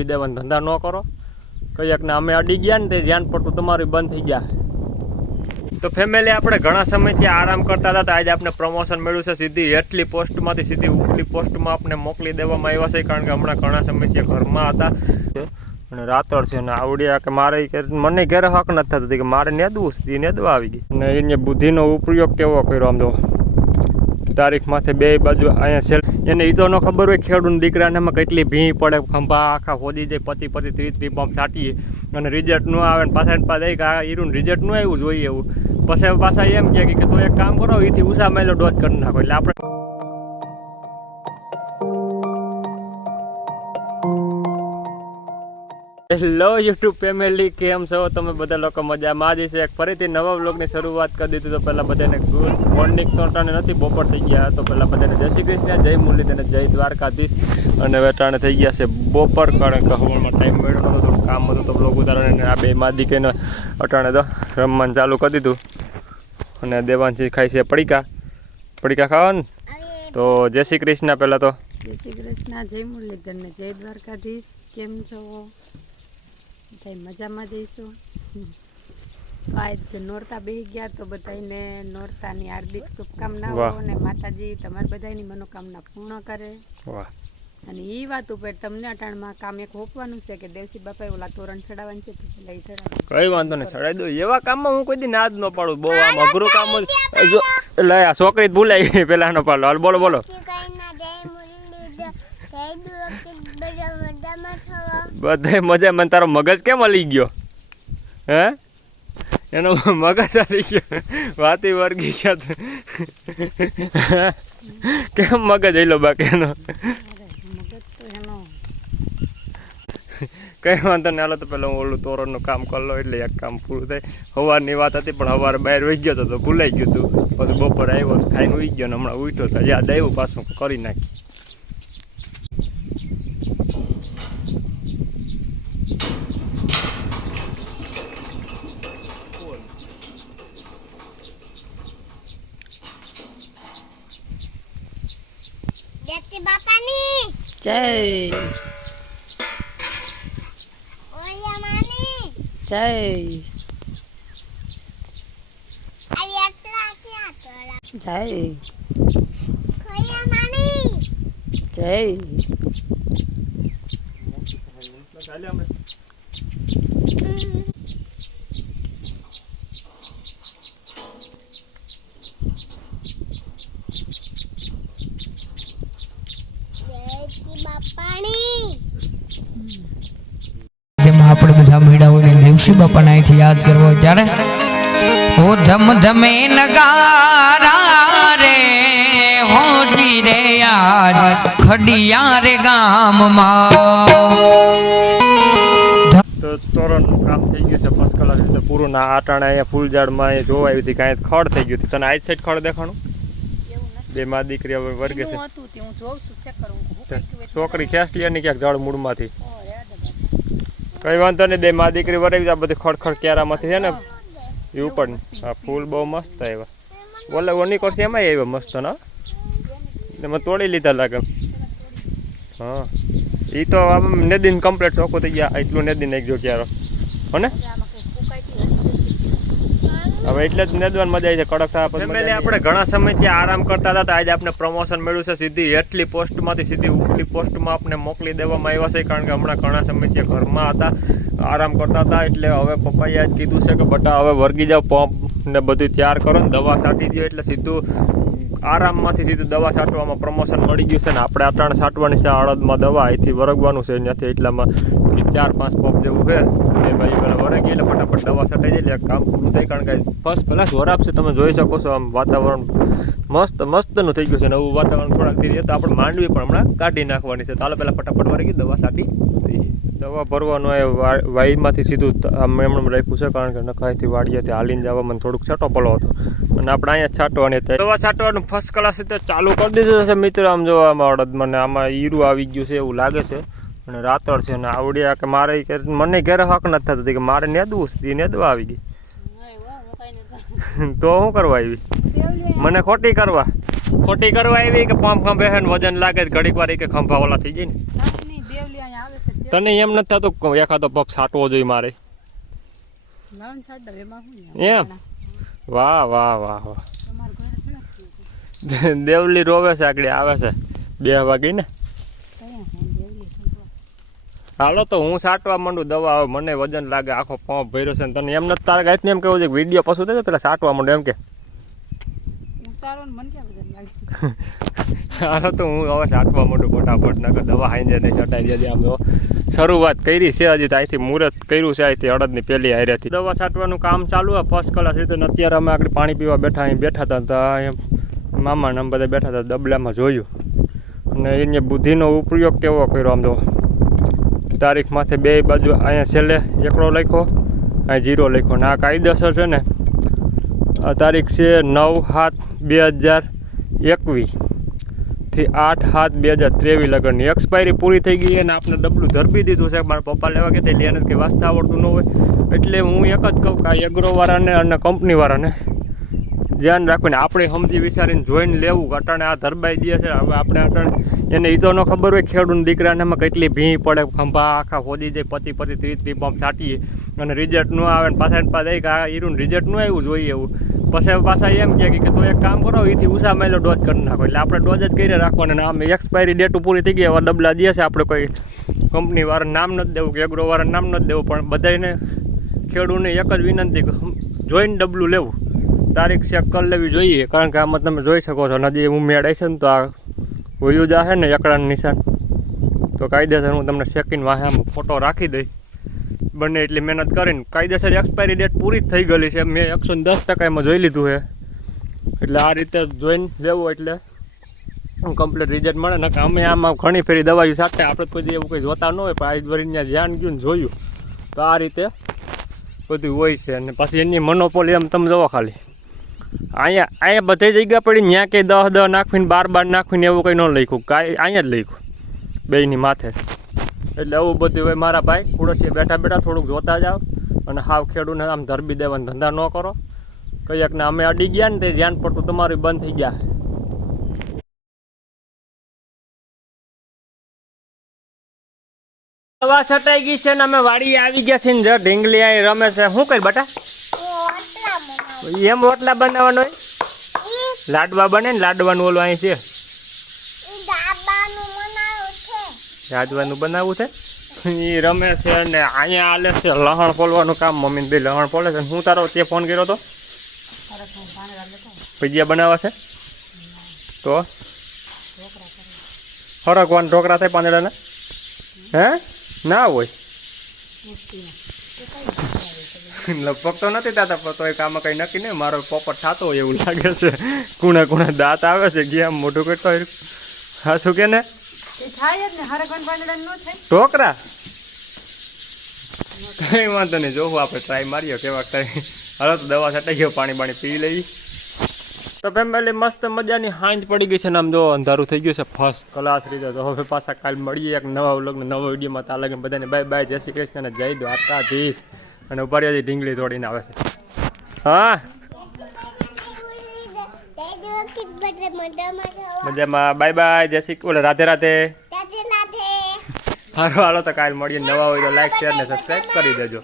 દેવાનો ધંધા ન કરો કઈક ને અમે અડી ગયા ને તે ધ્યાન પડતું તમારું બંધ થઈ ગયા. તો ફેમિલી આપણે ઘણા સમયથી આરામ કરતા હતા. આજે આપણે પ્રમોશન મળ્યું છે. સીધી હેઠલી પોસ્ટમાંથી સીધી ઉપલી પોસ્ટમાં આપણે મોકલી દેવામાં આવ્યા છે. કારણ કે હમણાં ઘણા સમયથી ઘરમાં હતા અને રાતળ છે ને આવડ્યા કે મારે મને ઘરે હક નથી થતું કે મારે નેદવું છે. નેદવા આવી ગઈ અને એને બુદ્ધિનો ઉપયોગ કેવો કર્યો. આમ તો તારીખ માથે બે બાજુ અહીંયા સેલ એને એ તો ન ખબર હોય ખેડૂત દીકરાને એમાં કેટલી ભીં પડે. ખંભા આખા ખોદી જાય 25-30 પંપ છાંટીએ અને રિઝલ્ટ ન આવે ને પાછા કે આ હીરું રિઝલ્ટ ન આવ્યું જોઈએ એવું. પછી પાછા એમ કે તો એક કામ કરો એથી ઉષા માયલો ડોઝ કરી નાખો. એટલે આપણે હેલો યુટ્યુબ ફેમિલી, કેમ છો તમે બધા લોકો? મજામાં જ છે. ફરીથી નવા વ્લોગની શરૂઆત કરી દીધી. તો પહેલાં બધાને ગુડ મોર્નિંગ તો ટાણે નથી, બપોર થઈ ગયા. તો પહેલાં બધાને જય શ્રી કૃષ્ણ, જય મુરલીધર, જય દ્વારકાધીશ. અને હવે ટાણે થઈ ગયા છે બપોર. કારણ કે હવામાં ટાઈમ મળ્યો નતો, થોડું કામ હતું તો બ્લોગ ઉતારવાને. આ બે માદી કહીને અટાણે તો રમવાનું ચાલુ કરી દીધું. અને દેવાંશી ખાય છે પડીકા ખાવાનું. તો જય શ્રી કૃષ્ણ. પહેલાં તો જય શ્રી કૃષ્ણ, જય મુરલીધર ને જય દ્વારકાધીશ. કેમ છો? કઈ મજામાં જઈશું. આજ નોરતા બેસી ગયા તો બધાને નોરતાની હાર્દિક શુભકામનાઓ. અને માતાજી તમારી બધાની મનોકામના પૂર્ણ કરે. અને એ વાત ઉપર તમને અટાણમાં કામ એક હોપવાનું છે કે દેવસી બાપાએ ઓલા તોરણ ચડાવવાનું છે. તો પેલા એ ચડાવ કઈ વાંધો નહીં, ચડાવી દો. એવા કામમાં હું કોઈ દી ના જ ન પાડું. બહુ આમ અઘરું કામ એટલે આ છોકરી ભૂલાઈ પેલા નો પાડો. હાલ બોલો બોલો. બધા મજા. મને તારો મગજ કેમ હલી ગયો? હે એનો મગજ હલી ગયો, વાતી વર્ગી ગયા. કેમ મગજ હલો બાકી એનો? કઈ વાંધો નહીં. હાલો તો પેલા હું ઓલું તોરણનું કામ કરી લો એટલે એક કામ પૂરું થાય. સવારની વાત હતી પણ સવારે બહાર વહી ગયો તો ભૂલાઈ ગયું હતું. પછી બપોરે આવ્યો ખાઈને ઉઈ ગયો ને હમણાં ઉઠ્યો તો યાદ આવ્યું પાછું કરી નાખી. જય આપણે બધા મેળા હોય ને દેવસી બાપાને અહીંથી યાદ કરવો હોય ત્યારે ઓ ધમ ધમે નગારા રે હોજી રે યાર ખડિયા રે ગામમાં. તો તોરણનું કામ થઈ ગયું છે. 5 કલાક રીતે પૂરું. ના આટાણા અહીંયા ફૂલ ઝાડમાં અહીંયા જોવા આવી હતી કાંઈ ખડ થઈ ગયું. તને આજ સાઈડ ખડ દેખાણું? બે માં દીકરી હવે વર્ગે છે. છોકરી ખેંચલી અને ક્યાંક જળ મૂળમાંથી. કઈ વાંધો નહીં, બે માં દીકરી વરાવી આ બધી ખડખડ ક્યારામાંથી છે ને એ ઉપર. હા ફૂલ બહુ મસ્ત આવ્યા. ઓલે ઓની કરશે એમાં આવ્યા મસ્ત ને એમાં તોડી લીધા લાગે. હા એ તો આમ નદીને કમ્પ્લીટ ચોખ્ખું થઈ ગયા. એટલું નદી નાખજો ક્યારો હો ને. હવે એટલે જ નેદવાની મજા આવી છે. કડક થવા પછી આપણે ઘણા સમયથી આરામ કરતા હતા. આજે આપણે પ્રમોશન મળ્યું છે. સીધી હેઠલી પોસ્ટમાંથી સીધી ઉપલી પોસ્ટમાં આપણે મોકલી દેવામાં આવ્યા છે. કારણ કે હમણાં ઘણા સમયથી ઘરમાં હતા, આરામ કરતા હતા. એટલે હવે પપ્પાએ આજ કીધું છે કે બટા હવે વર્ગી જાઓ, પંપ ને બધું તૈયાર કરો ને દવા છાંટી દો. એટલે સીધું આરામમાંથી સીધું દવા છાંટવામાં પ્રમોશન મળી ગયું છે. ને આપણે અટાણે છાંટવાની છે હળદમાં દવા. અહીંથી વરગવાનું છે. ત્યાંથી એટલામાં 4-5 પંપ જેવું છે. એ ભાઈ પેલા વરગી એટલે ફટાફટ દવા છાંટાઈ જાય કામ પૂરું થાય. કારણ કે ફર્સ્ટ ક્લાસ વરાપ છે. તમે જોઈ શકો છો આમ વાતાવરણ મસ્તનું થઈ ગયું છે. નવું વાતાવરણ થોડાક ધીરે તો આપણે માંડવી પણ હમણાં કાઢી નાખવાની છે. ચાલો પહેલાં ફટાફટ વરગી દવા છાંટી દવા ભરવાનું એ વાઈમાંથી સીધું આમ એમણે રાખ્યું છે. કારણ કે નખાઈથી વાડીયાથી હાલીને જવામાં થોડુંક છાંટો પડો હતો અને આપણે અહીંયા છાંટવાની હતી. દવા છાંટવાનું ફર્સ્ટ ક્લાસ રીતે ચાલુ કરી દીધું છે મિત્રો. આમ જો આમાં અડદમાં ને આમાં હીરું આવી ગયું છે એવું લાગે છે. અને રાતળ છે ને આવડ્યા કે મારે મને ઘરે હક નથી થતું કે મારે નેદવું છે. નેદવા આવી ગઈ તો શું કરવા આવી? મને ખોટી કરવા આવી કે પંપ ખંભે વજન લાગે ઘડીક વાર કે ખંભા ઓલા થઈ જાય ને. તને એમ નથી થતું એકાદો પપ છાંટવો જોઈએ મારે? લાવન સાડા એમાં હું એમ? વાહ વાહ વાહ વાહ. દેવલી રોવે છે, આગળ આવે છે 2 વાગી ને. હાલો તો હું છાંટવા માંડું દવા. હવે મને વજન લાગે, આખો પંપ ભર્યો છે ને તને એમ નથી તારે ગાઈસ ને એમ કેવું છે વિડીયો પશુ થશે પેલા છાંટવા માંડું એમ કે. હાલો તો હું હવે છાંટવા માંડું ફટાફટ, નકર દવા હાઈને નહીં છટાઈ દેજે. આમ તો શરૂઆત કરી છે હજી, તો અહીંથી મુહૂર્ત કર્યું છે, અહીંથી અડદની પહેલી હારેથી દવા છાંટવાનું કામ ચાલુ છે ફર્સ્ટ ક્લાસ રીતે. અત્યારે અમે આગળ પાણી પીવા બેઠા અહીં બેઠા હતા તો એમ મામા ને અમે બધા બેઠા હતા, ડબલામાં જોયું અને એને બુદ્ધિનો ઉપયોગ કેવો કર્યો. આમ તો તારીખ માથે 2 બાજુ અહીંયા છેલ્લે 1 લખ્યો, અહીં 0 લખ્યો ને આ કાયદેસર છે ને. આ તારીખ છે 9/7/2021 થી 8/7/2023 લગનની એક્સપાયરી પૂરી થઈ ગઈ અને આપણે ડબલું ધરબી દીધું છે. મારા પપ્પા લેવા ગયા એટલે એને કંઈ વાંચતા આવડતું ન હોય, એટલે હું એક જ કહું કે આ એગ્રોવાળાને અને કંપનીવાળાને ધ્યાન રાખીને આપણે સમજી વિચારીને જોઈને લેવું. અટાણે આ ધરબાઈ દે છે. હવે આપણે અટાણે એને એ તો ન ખબર હોય ખેડૂત દીકરાને એમાં કેટલી ભીં પડે, ખંભા આખા ખોદી જાય, પતિ 30 પંપ છાંટીએ અને રિઝલ્ટ ન આવે ને પાછા જાય કે આ ઈરું રિઝલ્ટ ન આવ્યું જોઈએ એવું. પછી પાછા એમ કહે કે તો એક કામ કરો, એથી ઉષા માયલો ડોઝ કરી નાખો. એટલે આપણે ડોઝ જ કરી રાખવાનો ને આમ એક્સપાયરી ડેટ પૂરી થઈ ગઈ. હવે ડબલા દે છે, આપણે કોઈ કંપનીવાળાને નામ નથી દેવું કે એગ્રોવાળાને નામ નથી દેવું, પણ બધાને ખેડૂતને એક જ વિનંતી જોઈને ડબલું લેવું, તારીખ ચેક કરી લેવી જોઈએ. કારણ કે આમાં તમે જોઈ શકો છો નદી ઉમેળ છે ને તો આ હોયું જ છે ને એકડાનું નિશાન, તો કાયદેસર હું તમને સેકન્ડ વાહે આમ ફોટો રાખી દઈ. બંને એટલી મહેનત કરીને કાયદેસર એક્સપાયરી ડેટ પૂરી જ થઈ ગયેલી છે. મેં 110% એમાં જોઈ લીધું છે. એટલે આ રીતે જોઈને લેવું એટલે કમ્પ્લીટ રિઝલ્ટ મળે ને. અમે આમાં ઘણી ફેરી દવાઈ સાથે આપણે કોઈ એવું કંઈ જોતા ન હોય, પણ આજ વળી ત્યાં ધ્યાન ગયું ને જોયું તો આ રીતે બધું હોય છે. અને પછી એની મોનોપોલી એમ તમે જોવો ખાલી અહીંયા બધી જગ્યા પડી, ત્યાં કંઈ 10 નાખવીને 12 નાખવીને એવું કંઈ ન લખ્યું, કાંઈ અહીંયા જ લખ્યું બેયની માથે. એટલે આવું બધું હોય મારા ભાઈ. ખુડસીએ બેઠા બેઠા થોડુંક જોતા જાઓ અને હાવ ખેડૂને આમ ધરબી દેવાનો ધંધા ન કરો. કંઈક ને અમે અડી ગયા ને તે ધ્યાન પડતું તમારું બંધ થઈ ગયા. દવા છટાઈ ગઈ છે ને અમે વાડીએ આવી ગયા છીએ ને ઢીંગલી અહીં રમે છે. શું કરી બેટા? એમ રોટલા બનાવવાનો હોય? લાડવા બને ને લાડવાનું ઓલું અહીં છે, લાડવાનું બનાવવું છે. એ રમે છે ને અહીંયા હાલે છે લહણ ફોલવાનું કામ. મમ્મીને 2 લહણ ફોલે છે. હું તારો તે ફોન કર્યો તો ભજીયા બનાવવા છે તો ફરકવાન ઢોકરા થાય પાંદડાના? હે ના હોય લગભગ તો નથી થતા, પણ તો એ કામ કંઈ નક્કી નહીં. મારો પોપટ થતો હોય એવું લાગે છે. કુણા કુણા દાંત આવે છે, ગયા મોઢું કરતો હોય. હા શું કે ને ઢોકરા કઈ વાંધો નહીં, જોવું આપણે ટ્રાય મારીએ કેવા થાય. હવે તો દવા છટાઈ ગયો, પાણી પી લઈ. તો ફેમિલી મસ્ત મજાની હાંજ પડી ગઈ છે ને આમ જો અંધારું થઈ ગયું છે ફર્સ્ટ ક્લાસ રીતે. તો હવે પાછા કાલ મળીએ એક નવા વ્લોગને નવા વિડીયોમાં. ત્યાં લગીને બધાને બાય બાય, જય શ્રી કૃષ્ણ અને જય દ્વારકાધીશ. અને ઉપાડ્યાથી ઢીંગલી તોડીને આવે છે. હા મજામાં, બાય બાય, જય શ્રી ઓલે રાધે રાધે. હાલો તો કાલ મળીએ. નવા હોય તો લાઈક શેર ને સબસ્ક્રાઈબ કરી દેજો.